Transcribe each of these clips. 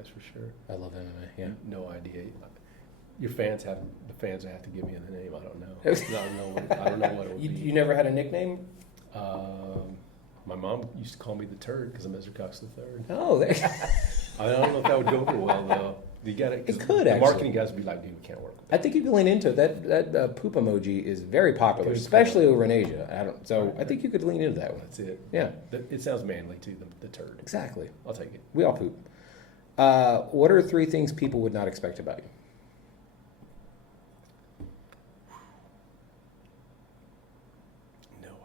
That's for sure. I love MMA. Yeah. No idea. The fans have to give me the name. I don't know. I don't know what it would You, be. you never had a nickname? My mom used to call me the Turd because I'm Mr. Cox the Third. Oh, there. I don't know if that would go over well though. You got it. It could The actually. marketing guys would be like, "Dude, we can't work with I that." think you can lean into it. That poop emoji is very popular, Good especially call. over in Asia. So Right. I think you could lean into that one. That's it. Yeah, It sounds manly too. The Turd. exactly. I'll take it. We all poop. What are 3 things people would not expect about you? No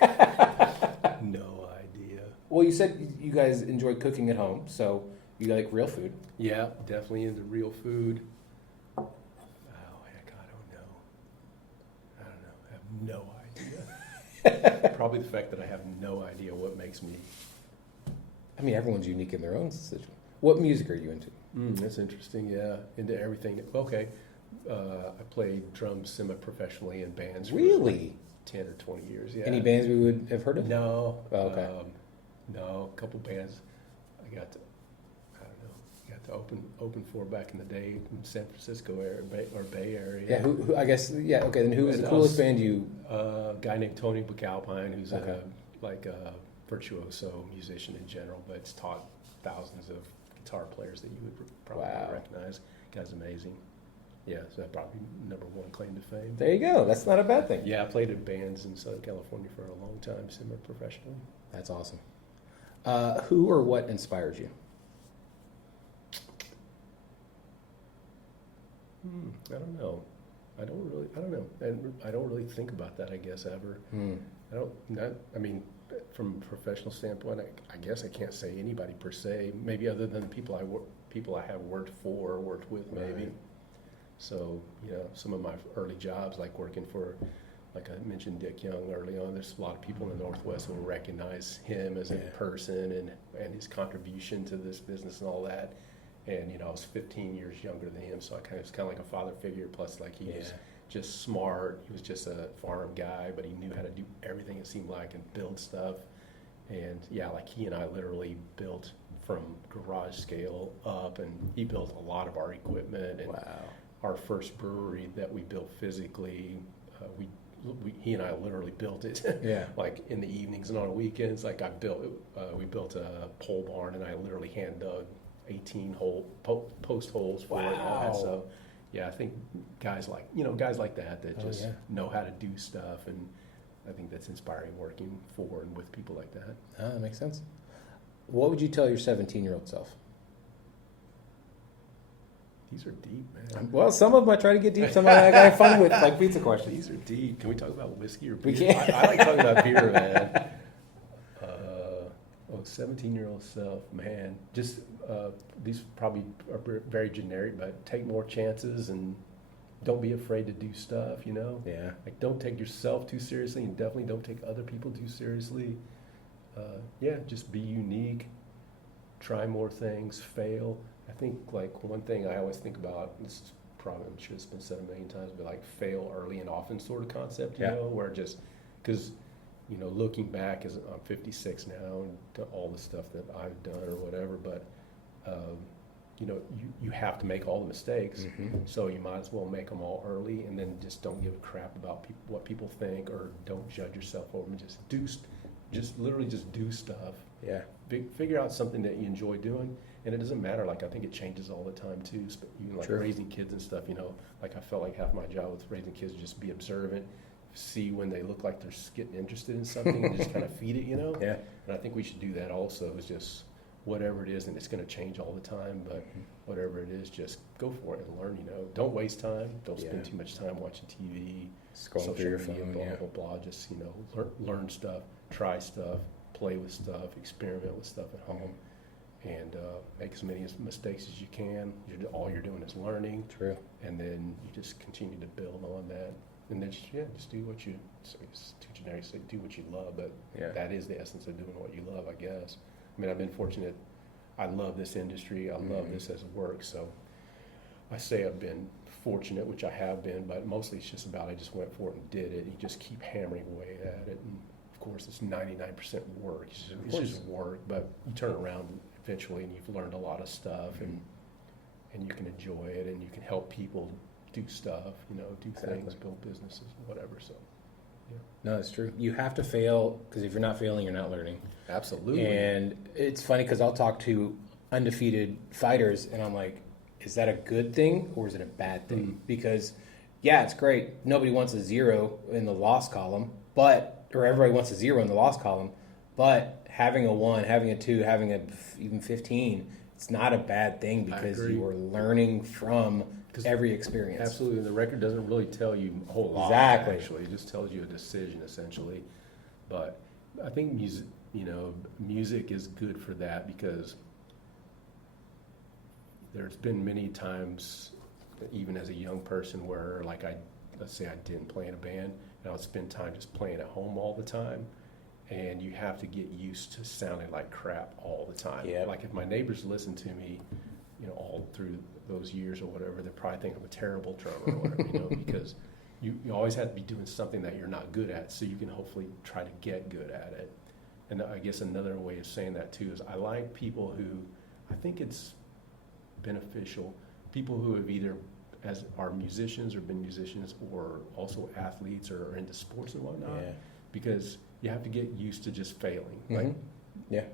idea. No idea. Well, you said you guys enjoy cooking at home, so you like real food. Yeah, definitely into real food. Oh heck, I don't know. I have no idea. Probably the fact that I have no idea what makes me. I mean, everyone's unique in their own situation. What music are you into? That's interesting. Yeah, into everything. Okay, I played drums semi-professionally in bands. For Really? like 10 or 20 years. Yeah. Any bands we would have heard of? No. Oh, okay. No, a couple bands I got to. I don't know. Got to open for back in the day in San Francisco area or Bay Area. Yeah, who I guess, yeah, okay, then who was the And coolest us- band you... A guy named Tony McAlpine, who's Okay. a virtuoso musician in general, but it's taught thousands of guitar players that you would probably Wow. recognize. Guy's amazing. Yeah, so that probably number one claim to fame. There you go, that's not a bad thing. Yeah, I played in bands in Southern California for a long time, semi-professionally. That's awesome. Who or what inspires you? I don't know. I don't know. And I don't really think about that, I guess, ever. I mean, from a professional standpoint, I guess I can't say anybody per se, maybe other than people I have worked for or worked with, maybe. Right. So, some of my early jobs, like working for, like I mentioned Dick Young early on, there's a lot of people in the Northwest who will recognize him as a person and his contribution to this business and all that. And, I was 15 years younger than him, so I was kind of like a father figure, plus like he was just smart. He was just a farm guy, but he knew how to do everything, it seemed like, and build stuff. And yeah, like he and I literally built from garage scale up, and he built a lot of our equipment. And Wow. our first brewery that we built physically, he and I literally built it. Yeah. Like in the evenings and on weekends. Like we built a pole barn, and I literally hand dug 18 post holes for it and all that. Wow. So yeah, I think guys like that just know how to do stuff, and I think that's inspiring working for and with people like that. That makes sense. What would you tell your 17-year-old self? These are deep, man. Well, some of them I try to get deep, some of them I have fun with, like pizza questions. These are deep. Can we talk about whiskey or beer? We can. I like talking about beer, man. 17-year-old self, man. Just these probably are very generic, but take more chances and don't be afraid to do stuff. Yeah. Like don't take yourself too seriously, and definitely don't take other people too seriously. Just be unique. Try more things. Fail. I think like one thing I always think about, this is probably, I'm sure it's been said a million times, but like fail early and often sort of concept, where just, because, looking back, as I'm 56 now, and to all the stuff that I've done or whatever, but, you have to make all the mistakes, Mm-hmm. so you might as well make them all early, and then just don't give a crap about what people think, or don't judge yourself over them. Just literally just do stuff. Yeah. Figure out something that you enjoy doing, and it doesn't matter. Like I think it changes all the time too. Like Sure. raising kids and stuff. Like I felt like half my job with raising kids was just be observant, see when they look like they're getting interested in something, and just kind of feed it. Yeah. And I think we should do that also. Is just whatever it is, and it's going to change all the time. But whatever it is, just go for it and learn. Don't waste time. Don't spend too much time watching TV, Scrolling through your phone. blah blah blah. Just learn stuff, try stuff, play with stuff, experiment with stuff at home, and make as many mistakes as you can. All you're doing is learning. True. And then you just continue to build on that. And then just do what you, it's too generic to say do what you love, but that is the essence of doing what you love, I guess. I mean, I've been fortunate. I love this industry. I love this as work. So I say I've been fortunate, which I have been, but mostly it's just about I just went for it and did it. You just keep hammering away at it. And of course, it's 99% work. It's just work, but you turn around eventually, and you've learned a lot of stuff, and you can enjoy it, and you can help people do stuff, do things, build businesses, whatever. So, yeah. No, it's true. You have to fail, because if you're not failing, you're not learning. Absolutely. And it's funny because I'll talk to undefeated fighters, and I'm like, is that a good thing or is it a bad thing? Because, yeah, it's great. Nobody wants a 0 in the loss column, or everybody wants a 0 in the loss column, but having a 1, having a 2, having even 15, it's not a bad thing because you are learning from every experience. Absolutely. And the record doesn't really tell you a whole lot. Exactly. Actually, it just tells you a decision essentially. But I think music is good for that, because there's been many times, even as a young person, where let's say I didn't play in a band, and I would spend time just playing at home all the time. And you have to get used to sounding like crap all the time. Yeah. Like if my neighbors listen to me, all through those years or whatever, they probably think I'm a terrible drummer or whatever, because you always have to be doing something that you're not good at, so you can hopefully try to get good at it. And I guess another way of saying that too is I like people who, I think it's beneficial, people who have either are musicians or been musicians or also athletes or are into sports and whatnot, because you have to get used to just failing,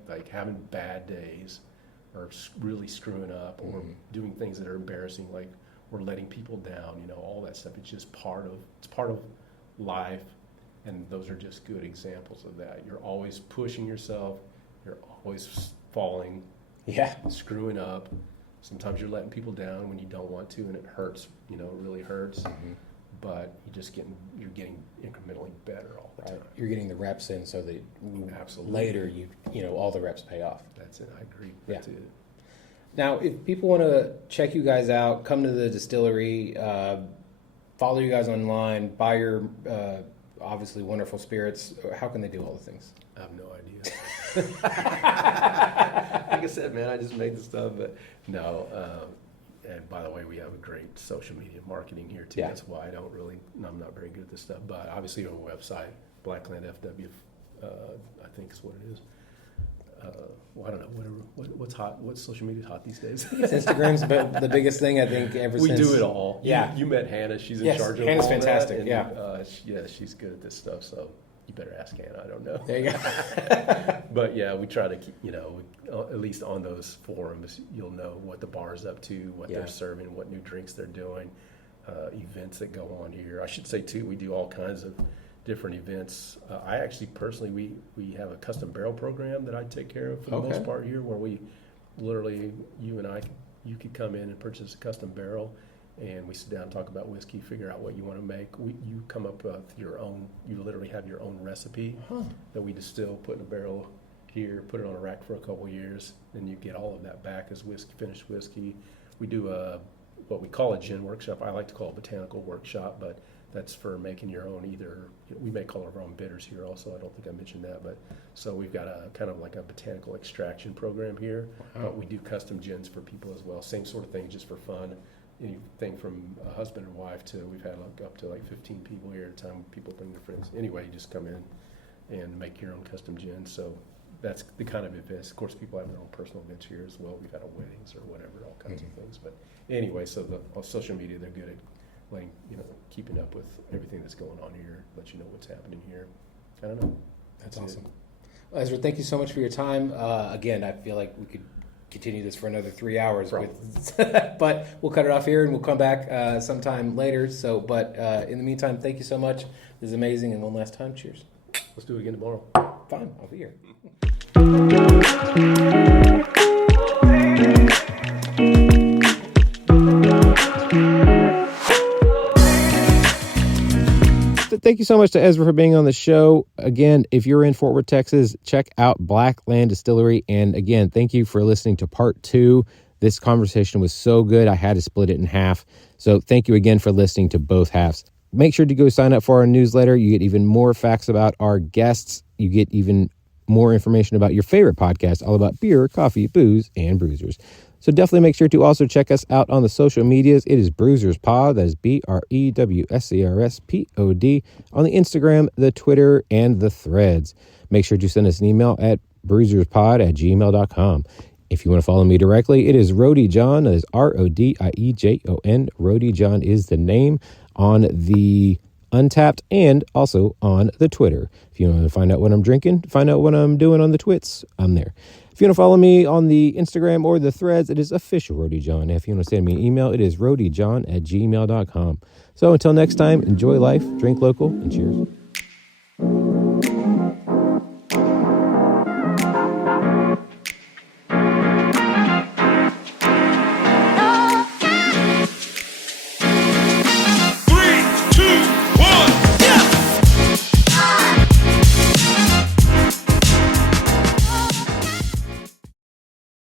like having bad days, or really screwing up, or doing things that are embarrassing, like or letting people down. All that stuff. It's just part of life, and those are just good examples of that. You're always pushing yourself. You're always falling. Yeah. Screwing up. Sometimes you're letting people down when you don't want to, and it hurts. It really hurts. But you're getting incrementally better all the time. You're getting the reps in, so that Absolutely. later all the reps pay off. That's it. I agree. Yeah. That's it. Now, if people want to check you guys out, come to the distillery, follow you guys online, buy your obviously wonderful spirits, how can they do all the things? I have no idea. Like I said, man, I just made the stuff, but no. And by the way, we have a great social media marketing here too. Yeah. That's why I'm not very good at this stuff. But obviously, our website, Blackland FW, I think is what it is. I don't know. What's hot? What's social media hot these days? Instagram's the biggest thing, I think. We do it all. Yeah. You met Hannah. She's in charge of Hannah's all fantastic. that, and, she's good at this stuff. So you better ask Hannah. I don't know. There you go. But yeah, we try to keep, at least on those forums, you'll know what the bar's up to, what they're serving, what new drinks they're doing, events that go on here. I should say too, we do all kinds of different events. I actually personally, we have a custom barrel program that I take care of for the most part here, where we literally, you could come in and purchase a custom barrel, and we sit down and talk about whiskey, figure out what you want to make. You come up with your own, you literally have your own recipe that we distill, put in a barrel here, put it on a rack for a couple of years, and you get all of that back as finished whiskey. We do what we call a gin workshop. I like to call it a botanical workshop, but that's for making your own we make all of our own bitters here also. I don't think I mentioned that, but so we've got a kind of like a botanical extraction program here, but we do custom gins for people as well. Same sort of thing, just for fun. Anything from a husband and wife to, we've had up to 15 people here at a time. People bring their friends. Anyway, you just come in and make your own custom gin. So that's the kind of events. Of course, people have their own personal events here as well. We've had weddings or whatever, all kinds of things. But anyway, so on social media, they're good at keeping up with everything that's going on here, let you know what's happening here. I don't know. That's awesome. Well, Ezra, thank you so much for your time. Again, I feel like we could continue this for another 3 hours, but we'll cut it off here and we'll come back sometime later. So, but in the meantime, thank you so much. This is amazing. And one last time, cheers. Let's do it again tomorrow. Fine, I'll be here. Thank you so much to Ezra for being on the show. Again, if you're in Fort Worth, Texas, check out Blackland Distillery. And again, thank you for listening to part 2. This conversation was so good, I had to split it in half. So thank you again for listening to both halves. Make sure to go sign up for our newsletter. You get even more facts about our guests. You get even more information about your favorite podcast, all about beer, coffee, booze, and Brewsers. So definitely make sure to also check us out on the social medias. It is Brewsers Pod. That is BREWSERSPOD on the Instagram, the Twitter, and the Threads. Make sure to send us an email at brewserspod@gmail.com. If you want to follow me directly, it is Roadie John. That is Rodiejon. Roadie John is the name on the Untapped and also on the Twitter. If you want to find out what I'm drinking, find out what I'm doing on the twits, I'm there. If you want to follow me on the Instagram or the threads, it is official Roadie John. If you want to send me an email, it is rodiejohn@gmail.com. So until next time, enjoy life, drink local, and cheers.